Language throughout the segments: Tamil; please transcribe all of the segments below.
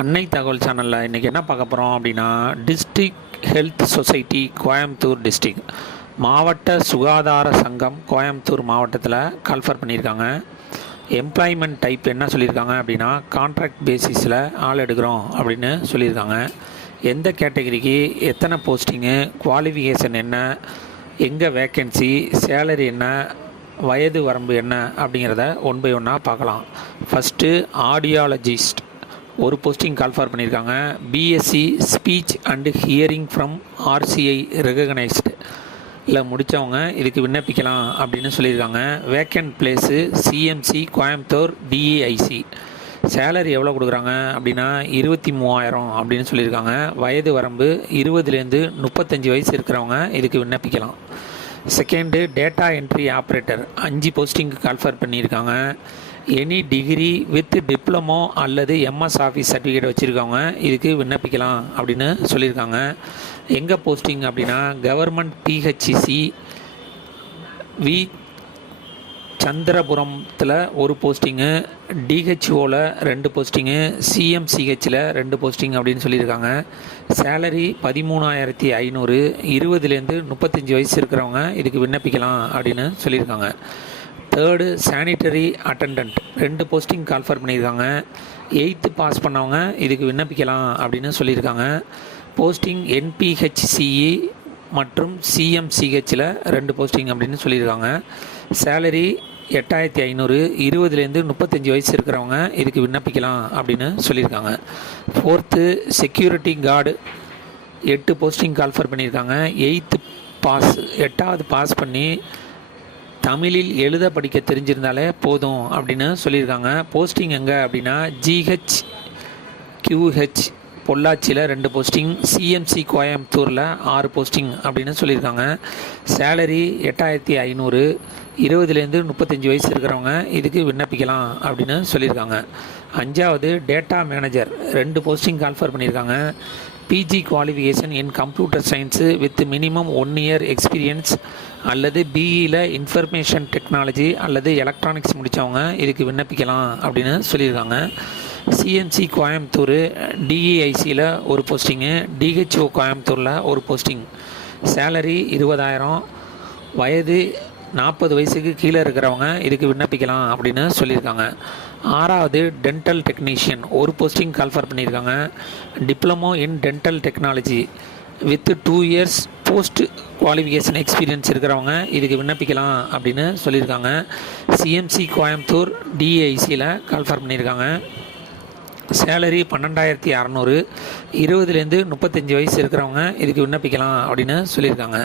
அன்னை தகவல் சேனலில் இன்றைக்கி என்ன பார்க்க போகிறோம் அப்படின்னா, district health society Coimbatore district மாவட்ட சுகாதார சங்கம் கோயம்புத்தூர் மாவட்டத்தில் கால்ஃபர் பண்ணியிருக்காங்க. எம்ப்ளாய்மெண்ட் டைப் என்ன சொல்லியிருக்காங்க அப்படின்னா, கான்ட்ராக்ட் பேசிஸில் ஆள் எடுக்கிறோம் அப்படின்னு சொல்லியிருக்காங்க. எந்த கேட்டகரிக்கு எத்தனை போஸ்டிங்கு, குவாலிஃபிகேஷன் என்ன, எங்கே வேக்கன்சி, சேலரி என்ன, வயது வரம்பு என்ன அப்படிங்கிறத ஒன் பை ஒன்னாக பார்க்கலாம். ஃபஸ்ட்டு ஆடியாலஜிஸ்ட் ஒரு போஸ்டிங் கால்ஃபார் பண்ணியிருக்காங்க. BSc speech and hearing from RCI recognised இல்லை முடித்தவங்க இதுக்கு விண்ணப்பிக்கலாம் அப்படின்னு சொல்லியிருக்காங்க. Vacant place CMC Coimbatore DEIC. Salary எவ்வளோ கொடுக்குறாங்க அப்படின்னா 23,000 அப்படின்னு சொல்லியிருக்காங்க. வயது வரம்பு 20லேருந்து 35 வயசு இருக்கிறவங்க இதுக்கு விண்ணப்பிக்கலாம். செகண்டு டேட்டா என்ட்ரி ஆப்ரேட்டர் 5 போஸ்டிங்க்கு கால்ஃபர் பண்ணியிருக்காங்க. எனி டிகிரி வித் டிப்ளமோ அல்லது எம்எஸ் ஆஃபீஸ் சர்டிஃபிகேட் வச்சுருக்கவங்க இதுக்கு விண்ணப்பிக்கலாம் அப்படின்னு சொல்லியிருக்காங்க. எங்கே போஸ்டிங் அப்படின்னா கவர்மெண்ட் பிஹெச்சிசி வி சந்திரபுரத்தில் ஒரு போஸ்டிங்கு, டிஹெச்ஓவில் 2 போஸ்டிங்கு, சிஎம்சிஹெச்சில் 2 போஸ்டிங் அப்படின்னு சொல்லியிருக்காங்க. சேலரி 13,500. 20லேருந்து 35 வயசு இருக்கிறவங்க இதுக்கு விண்ணப்பிக்கலாம் அப்படின்னு சொல்லியிருக்காங்க. Third sanitary attendant 2 posting call for பண்ணியிருக்காங்க. 8th பாஸ் பண்ணவங்க இதுக்கு விண்ணப்பிக்கலாம் அப்படின்னு சொல்லியிருக்காங்க. போஸ்டிங் என்பிஹெச்சிஇ மற்றும் சிஎம்சிஹெச்சில் 2 போஸ்டிங் அப்படின்னு சொல்லியிருக்காங்க. சேலரி 8,500. 20லேருந்து 35 வயசு இருக்கிறவங்க இதுக்கு விண்ணப்பிக்கலாம் அப்படின்னு சொல்லியிருக்காங்க. Fourth security guard 8 posting call for பண்ணியிருக்காங்க. 8வது பாஸ் பண்ணி தமிழில் எழுத படிக்க தெரிஞ்சிருந்தாலே போதும் அப்படின்னு சொல்லியிருக்காங்க. போஸ்டிங் எங்கே அப்படின்னா ஜிஹெச்கியூஹெச் பொள்ளாச்சியில் 2 போஸ்டிங், சிஎம்சி கோயம்புத்தூரில் 6 போஸ்டிங் அப்படின்னு சொல்லியிருக்காங்க. சேலரி 8,500. 20லேருந்து 35 வயசு இருக்கிறவங்க இதுக்கு விண்ணப்பிக்கலாம் அப்படின்னு சொல்லியிருக்காங்க. 5வது டேட்டா மேனேஜர் 2 போஸ்டிங் கால்ஃபர் பண்ணியிருக்காங்க. PG qualification in computer science with minimum 1 year experience அல்லது பிஇயில் இன்ஃபர்மேஷன் டெக்னாலஜி அல்லது எலக்ட்ரானிக்ஸ் முடித்தவங்க இதுக்கு விண்ணப்பிக்கலாம் அப்படின்னு சொல்லியிருக்காங்க. சிஎம்சி கோயம்புத்தூர் டிஇஐசியில் ஒரு போஸ்டிங்கு, டிஹெச்ஓ கோயம்புத்தூரில் ஒரு போஸ்டிங். சேலரி 20,000. வயது 40 வயசுக்கு கீழே இருக்கிறவங்க இதுக்கு விண்ணப்பிக்கலாம் அப்படின்னு சொல்லியிருக்காங்க. 6வது டென்டல் டெக்னீஷியன் ஒரு போஸ்டிங் கால்ஃபர் பண்ணியிருக்காங்க. Diploma in dental technology with 2 years post qualification experience இருக்கிறவங்க இதுக்கு விண்ணப்பிக்கலாம் அப்படின்னு சொல்லியிருக்காங்க. சிஎம்சி கோயம்புத்தூர் டிஐசியில் கால்ஃபர் பண்ணியிருக்காங்க. சேலரி 12,600. 20லேருந்து 35 வயசு இருக்கிறவங்க இதுக்கு விண்ணப்பிக்கலாம் அப்படின்னு சொல்லியிருக்காங்க.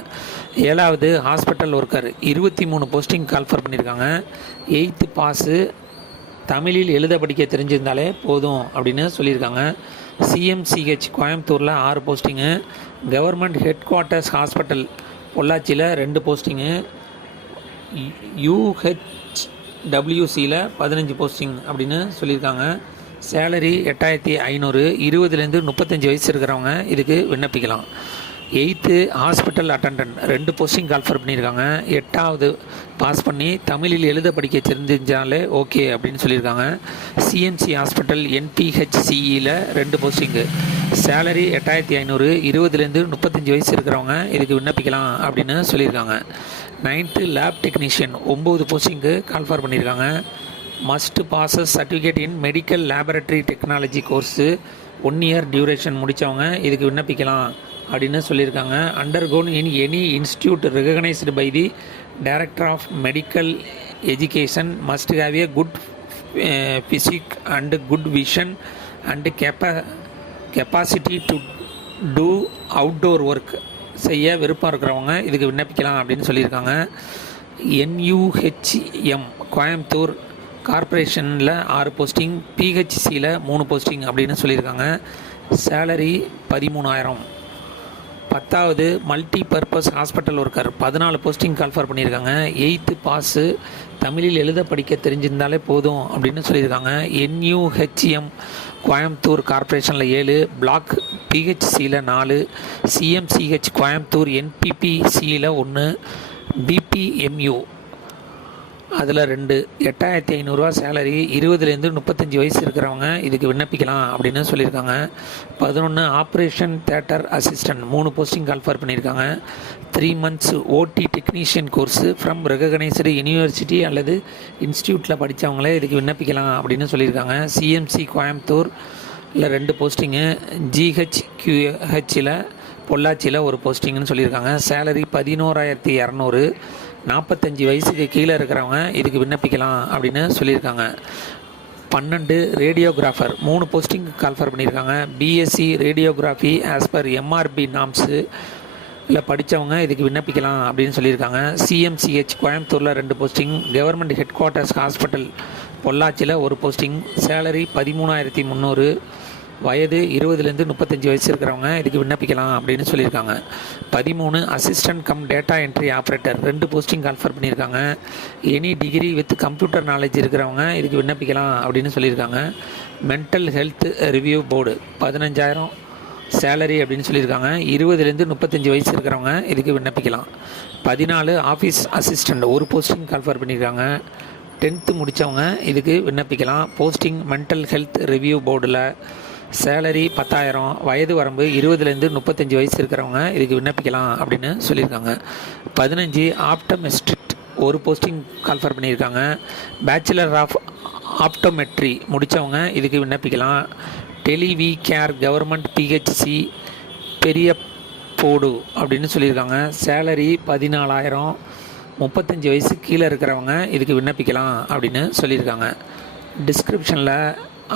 7வது ஹாஸ்பிட்டல் ஒர்க்கர் 23 போஸ்டிங் கால்ஃபர் பண்ணியிருக்காங்க. 8th பாஸு தமிழில் எழுத படிக்க தெரிஞ்சிருந்தாலே போதும் அப்படின்னு சொல்லியிருக்காங்க. சிஎம்சிஹெச் கோயம்புத்தூரில் 6 posting, government head quarters hospital பொள்ளாச்சியில் 2 போஸ்டிங்கு, யூஹெச்டபிள்யூசியில் 15 போஸ்டிங் அப்படின்னு சொல்லியிருக்காங்க. சேலரி 8,500. 20லேருந்து 35 வயசு இருக்கிறவங்க இதுக்கு விண்ணப்பிக்கலாம். 8th hospital attendance 2 posting call for பண்ணியிருக்காங்க. 8வது பாஸ் பண்ணி தமிழில் எழுத படிக்க தெரிஞ்சாலே ஓகே அப்படின்னு சொல்லியிருக்காங்க. சிஎம்சி ஹாஸ்பிட்டல் என்பிஹெச்சிஇயில் 2 போஸ்டிங்கு. சேலரி 8,500. 20லேருந்து 35 வயசு இருக்கிறவங்க இதுக்கு விண்ணப்பிக்கலாம் அப்படின்னு சொல்லியிருக்காங்க. 9th லேப் டெக்னீஷியன் 9 போஸ்டிங்கு கால்ஃபர் பண்ணியிருக்காங்க. Must passes certificate in medical laboratory technology course 1 year duration முடித்தவங்க இதுக்கு விண்ணப்பிக்கலாம் அப்படின்னு சொல்லியிருக்காங்க. Undergone in any institute recognised by the director of medical education must have a good physique and good vision and capacity to do outdoor work செய்ய விருப்பம் இருக்கிறவங்க இதுக்கு விண்ணப்பிக்கலாம் அப்படின்னு சொல்லியிருக்காங்க. என்யூஹெச்எம் கோயம்புத்தூர் கார்ப்பரேஷனில் 6 போஸ்டிங், பிஹெச்சிசியில் 3 போஸ்டிங் அப்படின்னு சொல்லியிருக்காங்க. சேலரி 13,000. 10வது multi purpose hospital worker 14 posting call for பண்ணியிருக்காங்க. 8th பாஸு தமிழில் எழுத படிக்க தெரிஞ்சிருந்தாலே போதும் அப்படின்னு சொல்லியிருக்காங்க. என்யூஹெச்எம் கோயம்புத்தூர் கார்ப்பரேஷனில் 7, பிளாக் பிஹெச்சிசியில் 4, சிஎம்சிஹெச் கோயம்புத்தூர் என்பிபிசியில் 1, பிபிஎம்யூ அதில் 2 8500 சேலரி, 20லேருந்து 35 வயசு இருக்கிறவங்க இதுக்கு விண்ணப்பிக்கலாம் அப்படின்னு சொல்லியிருக்காங்க. 11 operation theatre assistant 3 posting call for பண்ணியிருக்காங்க. 3 months ஓடி technician course from recognised university அல்லது இன்ஸ்டியூட்டில் படித்தவங்களே இதுக்கு விண்ணப்பிக்கலாம் அப்படின்னு சொல்லியிருக்காங்க. சிஎம்சி கோயம்புத்தூர் 2 போஸ்டிங்கு, ஜிஹெச்கியூஹெச்சில் பொள்ளாச்சியில் 1 போஸ்டிங்னு சொல்லியிருக்காங்க. சேலரி 11,200. 45 வயசுக்கு கீழே இருக்கிறவங்க இதுக்கு விண்ணப்பிக்கலாம் அப்படின்னு சொல்லியிருக்காங்க. 12 ரேடியோகிராஃபர் 3 போஸ்டிங் கால்ஃபர் பண்ணியிருக்காங்க. BSc radiography as per MRP norms இல்லை படித்தவங்க இதுக்கு விண்ணப்பிக்கலாம் அப்படின்னு சொல்லியிருக்காங்க. சிஎம்சிஹெச் கோயம்புத்தூரில் 2 posting, government head quarters hospital பொள்ளாச்சியில் 1 போஸ்டிங். சேலரி 13,300. வயது 20லேருந்து 35 வயசு இருக்கிறவங்க இதுக்கு விண்ணப்பிக்கலாம் அப்படின்னு சொல்லியிருக்காங்க. 13 assistant cum data entry operator 2 posting call for பண்ணியிருக்காங்க. Any degree with computer knowledge இருக்கிறவங்க இதுக்கு விண்ணப்பிக்கலாம் அப்படின்னு சொல்லியிருக்காங்க. Mental health review board 15,000 salary அப்படின்னு சொல்லியிருக்காங்க. 20லேருந்து 35 வயசு இருக்கிறவங்க இதுக்கு விண்ணப்பிக்கலாம். 14 ஆஃபீஸ் அசிஸ்டண்ட் 1 போஸ்டிங் கால்ஃபர் பண்ணியிருக்காங்க. 10th முடித்தவங்க இதுக்கு விண்ணப்பிக்கலாம். போஸ்டிங் மென்டல் ஹெல்த் ரிவ்யூ போர்டில். சேலரி 10,000. வயது வரம்பு 20லேருந்து 35 வயசு இருக்கிறவங்க இதுக்கு விண்ணப்பிக்கலாம் அப்படின்னு சொல்லியிருக்காங்க. 15 ஆப்டமெஸ்டிக் 1 போஸ்டிங் கால்ஃபர் பண்ணியிருக்காங்க. பேச்சுலர் ஆஃப் ஆப்டோமெட்ரி முடித்தவங்க இதுக்கு விண்ணப்பிக்கலாம். டெலிவி கேர் கவர்மெண்ட் பிஹெச்சி பெரிய போடு அப்படின்னு சொல்லியிருக்காங்க. சேலரி 14,000. 35 வயசு கீழே இருக்கிறவங்க இதுக்கு விண்ணப்பிக்கலாம் அப்படின்னு சொல்லியிருக்காங்க. டிஸ்கிரிப்ஷனில்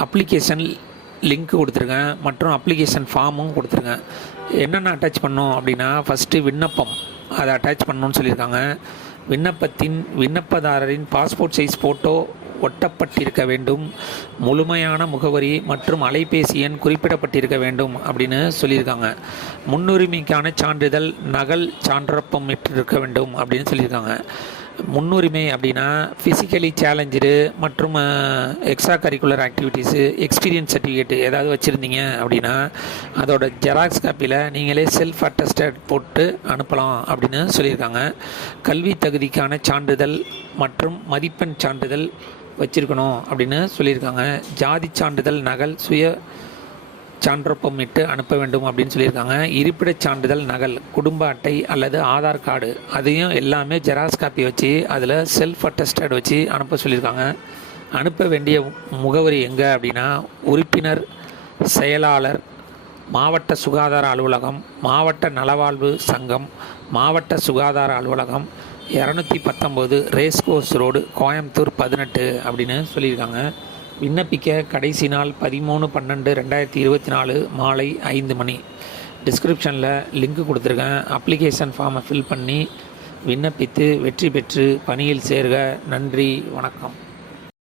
அப்ளிகேஷன் லிங்க் கொடுத்துருக்கேன் மற்றும் அப்ளிகேஷன் ஃபார்மும் கொடுத்துருக்கேன். என்னென்ன அட்டாச் பண்ணோம் அப்படின்னா, ஃபஸ்ட்டு விண்ணப்பம் அதை அட்டாச் பண்ணணும்னு சொல்லியிருக்காங்க. விண்ணப்பதாரரின் பாஸ்போர்ட் சைஸ் ஃபோட்டோ ஒட்டப்பட்டிருக்க வேண்டும். முழுமையான முகவரி மற்றும் அலைபேசி எண் குறிப்பிடப்பட்டிருக்க வேண்டும் அப்படின்னு சொல்லியிருக்காங்க. முன்னுரிமைக்கான சான்றிதழ் நகல் சான்றப்பம் இருக்க வேண்டும் அப்படின்னு சொல்லியிருக்காங்க. முன்னுரிமை அப்படின்னா ஃபிசிக்கலி சேலஞ்சு மற்றும் extra curricular activities, experience certificate ஏதாவது வச்சுருந்தீங்க அப்படின்னா அதோட ஜெராக்ஸ் காப்பியில் நீங்களே செல்ஃப் அட்டஸ்டட் போட்டு அனுப்பலாம் அப்படின்னு சொல்லியிருக்காங்க. கல்வி தகுதிக்கான சான்றிதழ் மற்றும் மதிப்பெண் சான்றிதழ் வச்சுருக்கணும் அப்படின்னு சொல்லியிருக்காங்க. ஜாதி சான்றிதழ் நகல் சுய சான்றொப்பம் இட்டு அனுப்ப வேண்டும் அப்படின்னு சொல்லியிருக்காங்க. இருப்பிடச் சான்றிதழ் நகல், குடும்ப அட்டை அல்லது ஆதார் கார்டு அதையும் எல்லாமே ஜெராக்ஸ் காப்பி வச்சு அதில் செல்ஃப் அட்டஸ்டட் வச்சு அனுப்ப சொல்லியிருக்காங்க. அனுப்ப வேண்டிய முகவரி எங்கே அப்படின்னா, உறுப்பினர் செயலாளர், மாவட்ட சுகாதார அலுவலகம், மாவட்ட நலவாழ்வு சங்கம், மாவட்ட சுகாதார அலுவலகம், 219 ரேஸ்கோர்ஸ் ரோடு, கோயம்புத்தூர் 18 அப்படின்னு சொல்லியிருக்காங்க. விண்ணப்பிக்க கடைசி நாள் 13/12/2024 மாலை 5 மணி. டிஸ்கிரிப்ஷனில் லிங்க் கொடுத்துருக்கேன். அப்ளிகேஷன் ஃபார்மை ஃபில் பண்ணி விண்ணப்பித்து வெற்றி பெற்று பணியில் சேர்க. நன்றி, வணக்கம்.